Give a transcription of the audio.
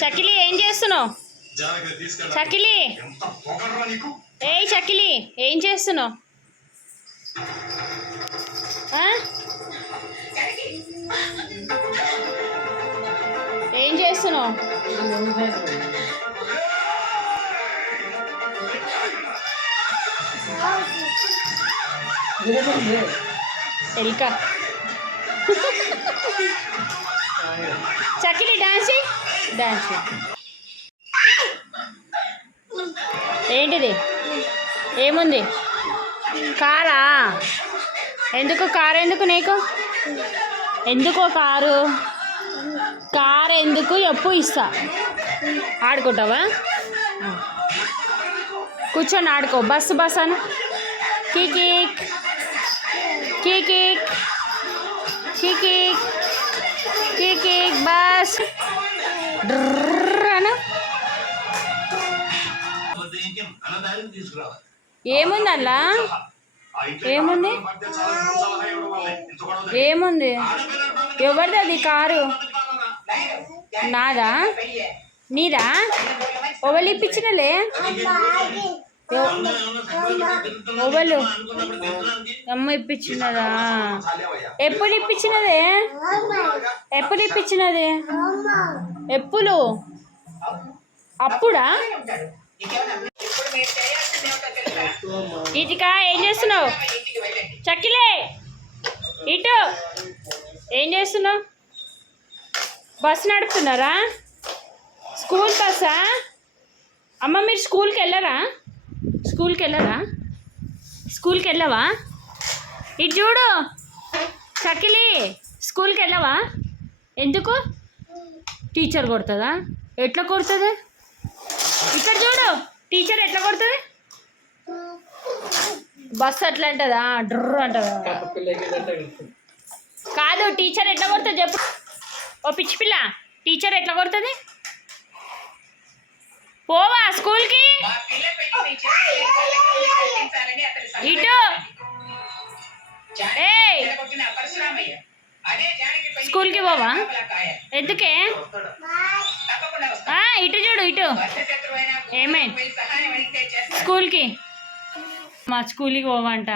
చకిలి ఏం చేస్తున్నావు? చకిలి ఏయ్ చకిలి ఏం చేస్తున్నావు? ఏం చేస్తున్నావు? ఎల్క చకిలి డాన్స్ డాన్స్ ఏంటిది? ఏముంది? కారా? ఎందుకు కారు? ఎందుకు నీకు? ఎందుకో కారు? కారు ఎందుకు? ఎప్పు ఇస్తా. ఆడుకుంటావా? కూర్చొని ఆడుకో. బస్సు బస్ అను. Kick kick kick kick bus అను. ఏముంది అలా? ఏముంది? ఏముంది? ఎవరిది అది కారు? నాదా? నీదా? ఓవలు ఇప్పించినలే? ఓవలు అమ్మ ఇప్పించినదా? ఎప్పుడు ఇప్పించినదే? ఎప్పుడు ఇప్పించినది? ఎప్పుడు? అప్పుడా? ఇటుకా ఏం చేస్తున్నావు? చక్కిలే ఇటు ఏం చేస్తున్నావు? బస్సు నడుపుతున్నారా? స్కూల్ బస్సా? అమ్మ మీరు స్కూల్కి వెళ్ళరా? స్కూల్కి వెళ్ళరా? స్కూల్కి వెళ్ళవా? ఇటు చూడు చక్కిలి, స్కూల్కి వెళ్ళవా? ఎందుకు? టీచర్ కొడుతుందా? ఎట్లా కొడుతుంది? ఇక్కడ చూడు టీచర్ ఎట్లా కొడుతుంది? బస్సు అట్లా అంటదా? డ్రర్ అంటదా? కాదు, టీచర్ ఎట్లా కొడుతుంది చెప్పు. ఓ పిచ్చి పిల్ల, టీచర్ ఎట్లా కొడుతుంది? పోవా స్కూల్కి? ఇటు ఏ స్కూల్కి పోవా? ఎందుకే? ఇటు చూడు ఇటు. ఏమైంది? స్కూల్కి మా స్కూల్కి పోవంట.